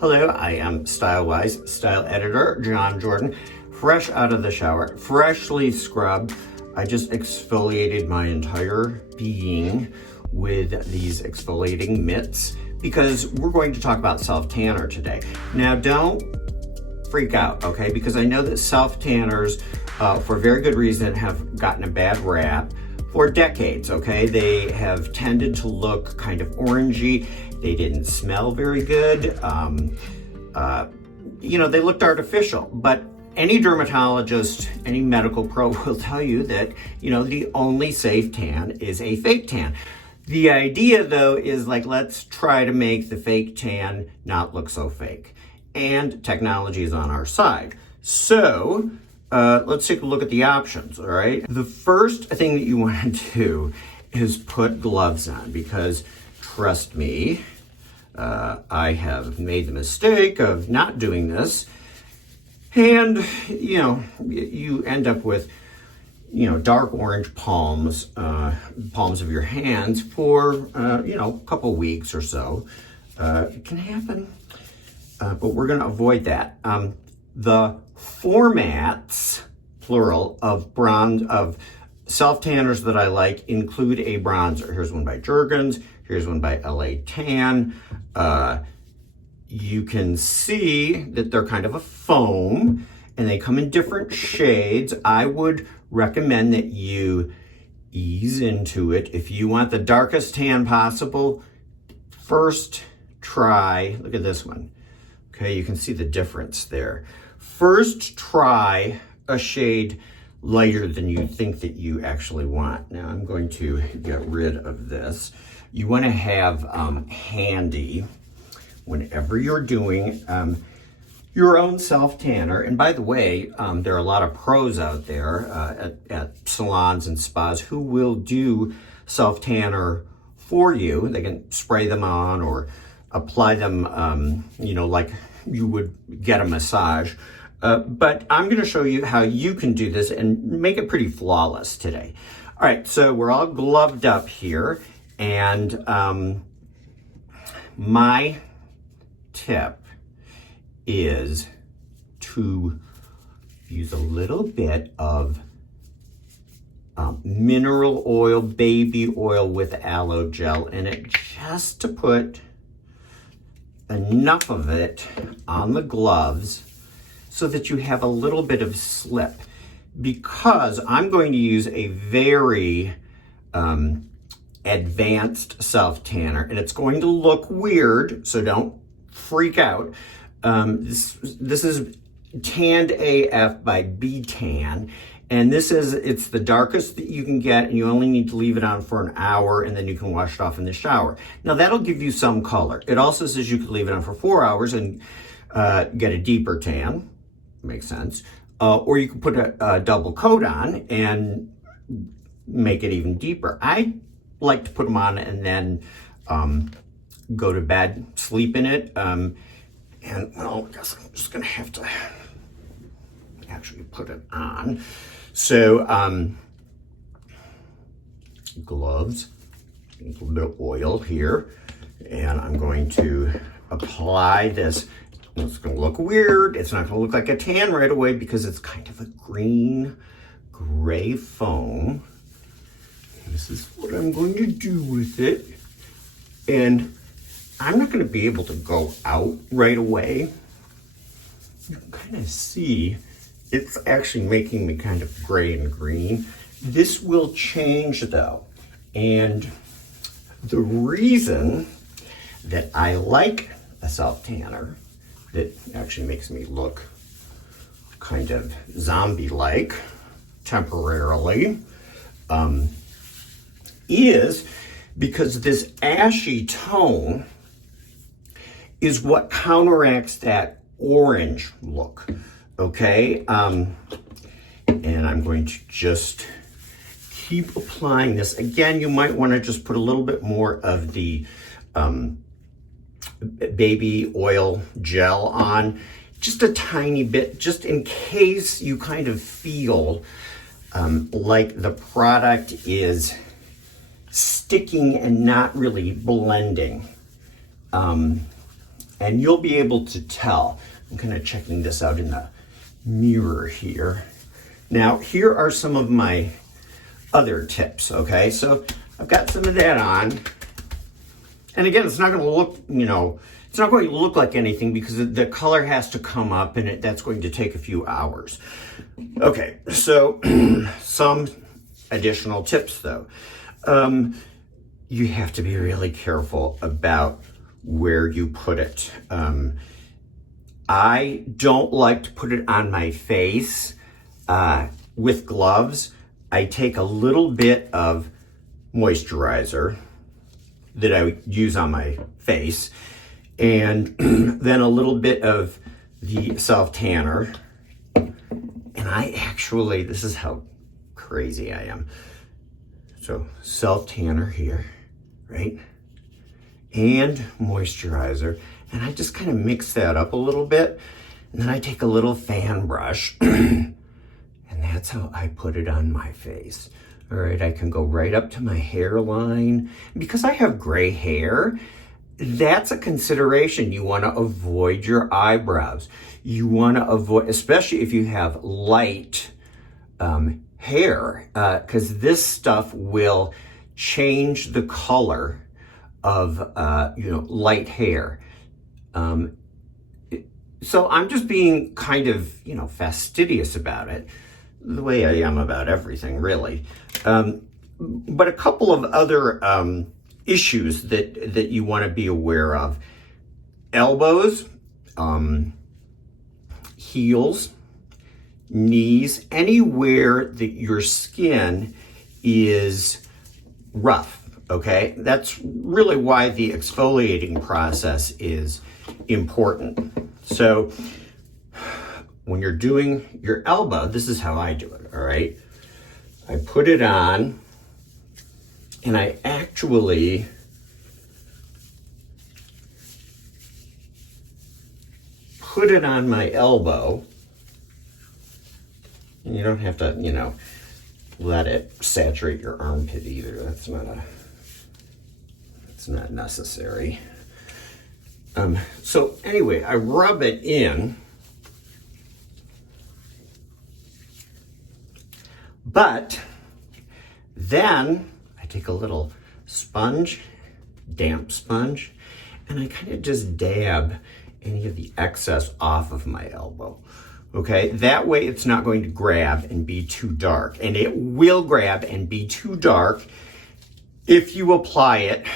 Hello, I am StyleWise style editor, Jon Jordan, fresh out of the shower, freshly scrubbed. I just exfoliated my entire being with these exfoliating mitts because we're going to talk about self-tanner today. Now, don't freak out, okay? Because I know that self-tanners, for very good reason, have gotten a bad rap for decades, okay? They have tended to look kind of orangey. They didn't smell very good. They looked artificial, but any dermatologist, any medical pro will tell you that, the only safe tan is a fake tan. The idea, though, is like, let's try to make the fake tan not look so fake. And technology is on our side. So let's take a look at the options, all right? The first thing that you want to do is put gloves on because, trust me, I have made the mistake of not doing this. And, you end up with, dark orange palms, palms of your hands for, a couple weeks or so. It can happen, but we're going to avoid that. The formats, plural, of self-tanners that I like include a bronzer. Here's one by Jergens. Here's one by LA Tan. You can see that they're kind of a foam and they come in different shades. I would recommend that you ease into it. If you want the darkest tan possible, first try, look at this one. Okay, you can see the difference there. First try a shade lighter than you think that you actually want. Now I'm going to get rid of this. You want to have handy whenever you're doing your own self-tanner. And by the way, there are a lot of pros out there at salons and spas who will do self-tanner for you. They can spray them on or apply them, like you would get a massage. But I'm going to show you how you can do this and make it pretty flawless today. All right, so we're all gloved up here. And my tip is to use a little bit of mineral oil, baby oil with aloe gel in it, just to put enough of it on the gloves so that you have a little bit of slip, because I'm going to use a very advanced self-tanner, and it's going to look weird, so don't freak out. This is Tanned AF by B-Tan, and it's the darkest that you can get, and you only need to leave it on for an hour, and then you can wash it off in the shower. Now, that'll give you some color. It also says you could leave it on for 4 hours and get a deeper tan. Makes sense. Or you can put a double coat on and make it even deeper. I like to put them on and then go to bed, sleep in it. I guess I'm just gonna have to actually put it on. So, gloves, a little bit of oil here, and I'm going to apply this. It's gonna look weird. It's not gonna look like a tan right away because it's kind of a green, gray foam. This is what I'm going to do with it. And I'm not going to be able to go out right away. You can kind of see it's actually making me kind of gray and green. This will change though. And the reason that I like a self-tanner that actually makes me look kind of zombie-like temporarily, is because this ashy tone is what counteracts that orange look, okay? And I'm going to just keep applying this. Again, you might want to just put a little bit more of the baby oil gel on, just a tiny bit, just in case you kind of feel like the product is sticking and not really blending. And you'll be able to tell. I'm kind of checking this out in the mirror here. Now, here are some of my other tips, okay? So I've got some of that on. And again, it's not going to look, it's not going to look like anything because the color has to come up, and that's going to take a few hours. Okay, so some additional tips though. You have to be really careful about where you put it. I don't like to put it on my face with gloves. I take a little bit of moisturizer that I use on my face, and then a little bit of the self tanner. And I actually, this is how crazy I am. So self tanner here, right? And moisturizer. And I just kind of mix that up a little bit. And then I take a little fan brush and that's how I put it on my face. All right, I can go right up to my hairline. Because I have gray hair, that's a consideration. You want to avoid your eyebrows. You want to avoid, especially if you have light hair, because this stuff will change the color of light hair. So I'm just being kind of fastidious about it, the way I am about everything, really. But a couple of other issues that you want to be aware of: elbows, heels, knees, anywhere that your skin is rough, okay? That's really why the exfoliating process is important. So when you're doing your elbow, this is how I do it, all right? I put it on, and I actually put it on my elbow. And you don't have to, let it saturate your armpit either. That's not necessary. So anyway, I rub it in, but then I take a little sponge, damp sponge, and I kind of just dab any of the excess off of my elbow. Okay, that way it's not going to grab and be too dark. And it will grab and be too dark if you apply it,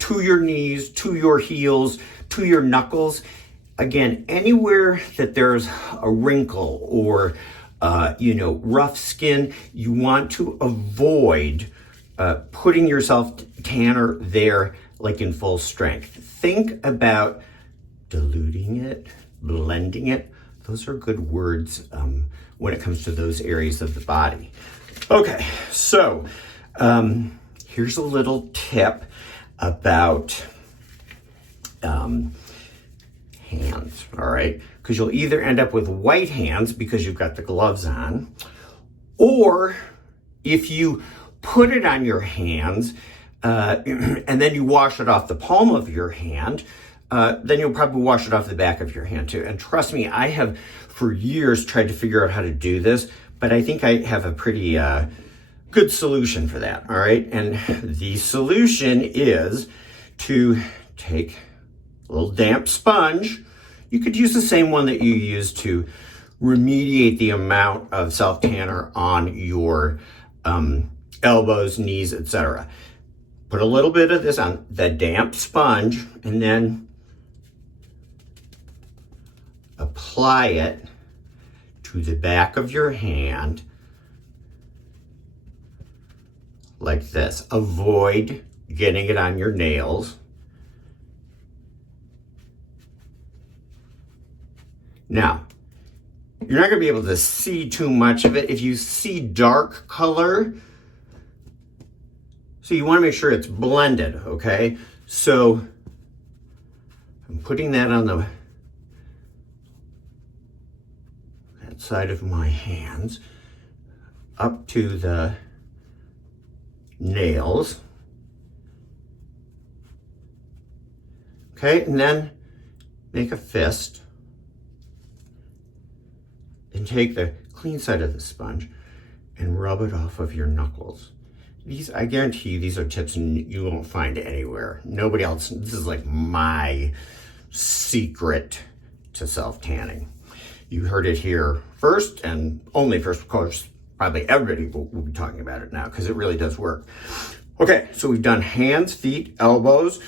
to your knees, to your heels, to your knuckles. Again, anywhere that there's a wrinkle or, rough skin, you want to avoid putting your self tanner there like in full strength. Think about diluting it, blending it. Those are good words when it comes to those areas of the body. Okay, so here's a little tip about hands, all right? Because you'll either end up with white hands because you've got the gloves on, or if you put it on your hands and then you wash it off the palm of your hand, then you'll probably wash it off the back of your hand too. And trust me, I have for years tried to figure out how to do this, but I think I have a pretty good solution for that, all right? And the solution is to take a little damp sponge. You could use the same one that you use to remediate the amount of self-tanner on your elbows, knees, etc. Put a little bit of this on the damp sponge and then apply it to the back of your hand like this. Avoid getting it on your nails. Now, you're not going to be able to see too much of it. If you see dark color, so you want to make sure it's blended, okay? So I'm putting that on that side of my hands up to the nails. Okay, and then make a fist and take the clean side of the sponge and rub it off of your knuckles. These, I guarantee you, these are tips you won't find anywhere. Nobody else, this is like my secret to self-tanning. You heard it here first, and only first, of course. Probably everybody will be talking about it now because it really does work. Okay, so we've done hands, feet, elbows.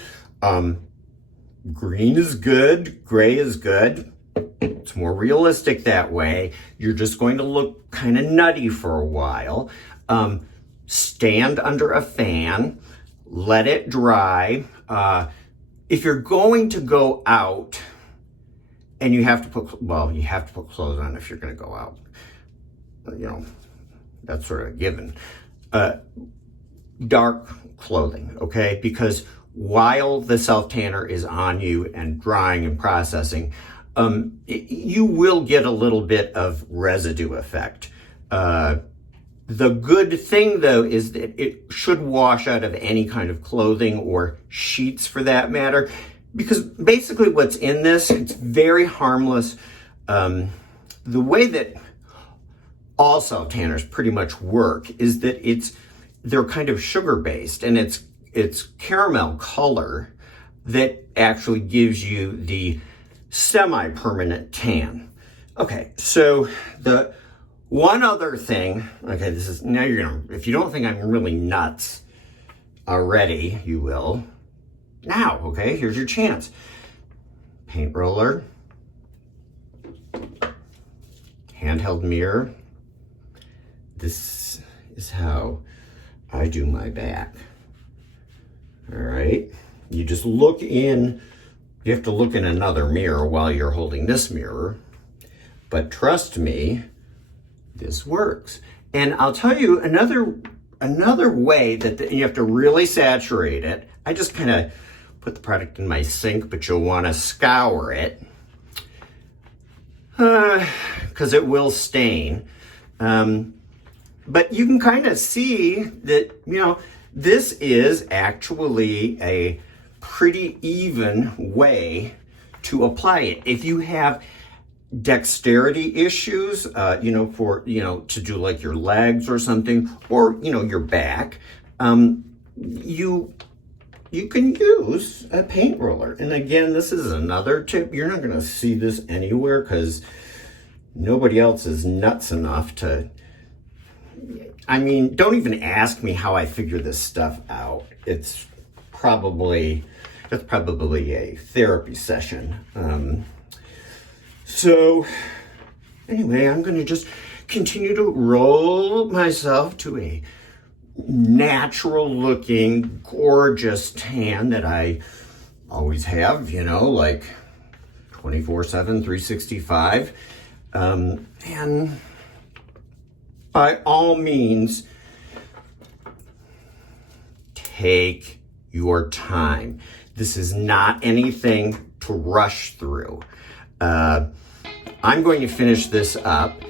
Green is good, gray is good. It's more realistic that way. You're just going to look kind of nutty for a while. Stand under a fan, let it dry. If you're going to go out and you have to put, well, you have to put clothes on if you're going to go out. You know, that's sort of a given. Dark clothing, okay? Because while the self-tanner is on you and drying and processing, you will get a little bit of residue effect. The good thing, though, is that it should wash out of any kind of clothing or sheets for that matter, because basically what's in this, it's very harmless. The way that all self-tanners pretty much work is that they're kind of sugar-based, and it's caramel color that actually gives you the semi-permanent tan. Okay, so the one other thing, okay, this is, now you're gonna, if you don't think I'm really nuts already, you will. Now, okay, here's your chance. Paint roller, handheld mirror. This is how I do my back. All right, you just look in, you have to look in another mirror while you're holding this mirror, but trust me, this works. And I'll tell you another way that you have to really saturate it. I just kind of put the product in my sink, but you'll want to scour it because it will stain. But you can kind of see that, you know, this is actually a pretty even way to apply it. If you have dexterity issues, you know, for, you know, to do like your legs or something, or, you know, your back, you can use a paint roller. And again, this is another tip. You're not going to see this anywhere because nobody else is nuts enough to, I mean, don't even ask me how I figure this stuff out. That's probably a therapy session. So anyway, I'm going to just continue to roll myself to a natural looking, gorgeous tan that I always have, you know, like 24/7, 365. And by all means, take your time. This is not anything to rush through. I'm going to finish this up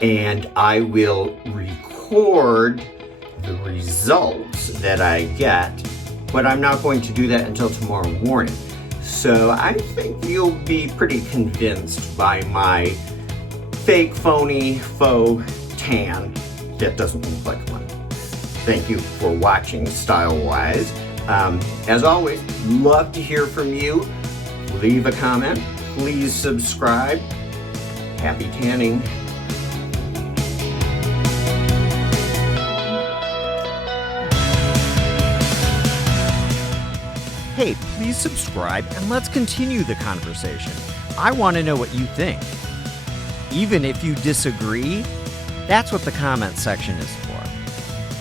and I will record the results that I get, but I'm not going to do that until tomorrow morning. So I think you'll be pretty convinced by my fake, phony, faux tan that doesn't look like one. Thank you for watching StyleWise. As always, love to hear from you. Leave a comment. Please subscribe. Happy tanning. Hey, please subscribe and let's continue the conversation. I want to know what you think. Even if you disagree, that's what the comment section is for.